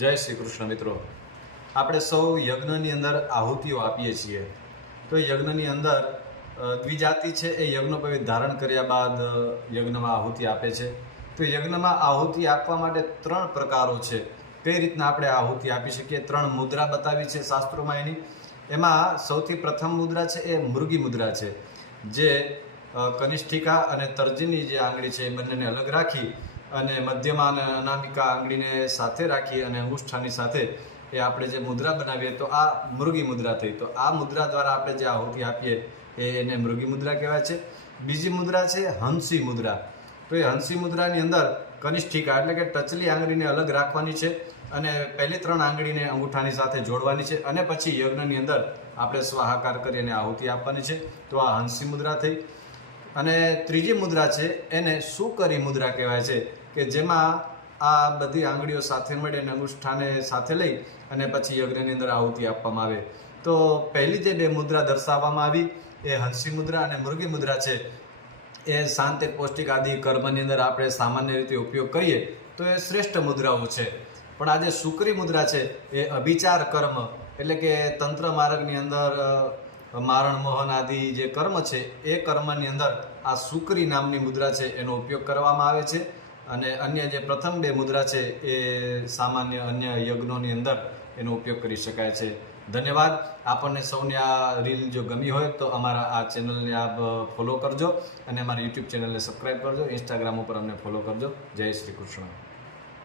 જય શ્રી કૃષ્ણ મિત્રો, આપણે સૌ યજ્ઞની અંદર આહુતિઓ આપીએ છીએ. તો યજ્ઞની અંદર દ્વિજાતિ છે એ યજ્ઞોપવિત ધારણ કર્યા બાદ યજ્ઞમાં આહુતિ આપે છે. તો યજ્ઞમાં આહુતિ આપવા માટે 3 પ્રકારો છે. કઈ રીતના આપણે આહુતિ આપી શકીએ? 3 મુદ્રા બતાવી છે શાસ્ત્રોમાં એની. એમાં સૌથી પ્રથમ મુદ્રા છે એ મૃગી મુદ્રા છે, જે કનિષ્ઠિકા અને તર્જની જે આંગળી છે એ બંનેને અલગ રાખી અને મધ્યમાં અને અનામિકા આંગળીને સાથે રાખી અને અંગુષ્ઠાની સાથે એ આપણે જે મુદ્રા બનાવીએ તો આ મૃગી મુદ્રા થઈ. તો આ મુદ્રા દ્વારા આપણે જે આહુતિ આપીએ એને મૃગી મુદ્રા કહેવાય છે. બીજી મુદ્રા છે હંસી મુદ્રા. તો એ હંસી મુદ્રાની અંદર કનિષ્ઠિકા એટલે કે ટચલી આંગળીને અલગ રાખવાની છે અને પહેલી 3 આંગળીને અંગૂઠાની સાથે જોડવાની છે અને પછી યજ્ઞની અંદર આપણે સ્વાહાકાર કરી અને આહુતિ આપવાની છે. તો આ હંસી મુદ્રા થઈ. અને ત્રીજી મુદ્રા છે એને સુકરી મુદ્રા કહેવાય છે, કે જેમાં આ બધી આંગળીઓ સાથે મળી અને અંગુષ્ઠાને સાથે લઈ અને પછી યજ્ઞની અંદર આહુતિ આપવામાં આવે. તો પહેલી જે 2 મુદ્રા દર્શાવવામાં આવી એ હંસી મુદ્રા અને મૃગી મુદ્રા છે, એ શાંત પૌષ્ટિક આદિ કર્મની અંદર આપણે સામાન્ય રીતે ઉપયોગ કરીએ તો એ શ્રેષ્ઠ મુદ્રાઓ છે. પણ આ જે સુકરી મુદ્રા છે એ અભિચાર કર્મ એટલે કે તંત્ર માર્ગની અંદર મારણ મોહન આદિ જે કર્મ છે એ કર્મની અંદર આ સુકરી નામની મુદ્રા છે એનો ઉપયોગ કરવામાં આવે છે. અને અન્ય જે પ્રથમ 2 મુદ્રા છે એ સામાન્ય અન્ય યજ્ઞોની અંદર એનો ઉપયોગ કરી શકાય છે. ધન્યવાદ. આપણને સૌને આ રીલ જો ગમી હોય તો અમારા આ ચેનલને આપ ફોલો કરજો અને અમારી યુટ્યુબ ચેનલને સબસ્ક્રાઈબ કરજો. ઇન્સ્ટાગ્રામ ઉપર અમને ફોલો કરજો. જય શ્રી કૃષ્ણ.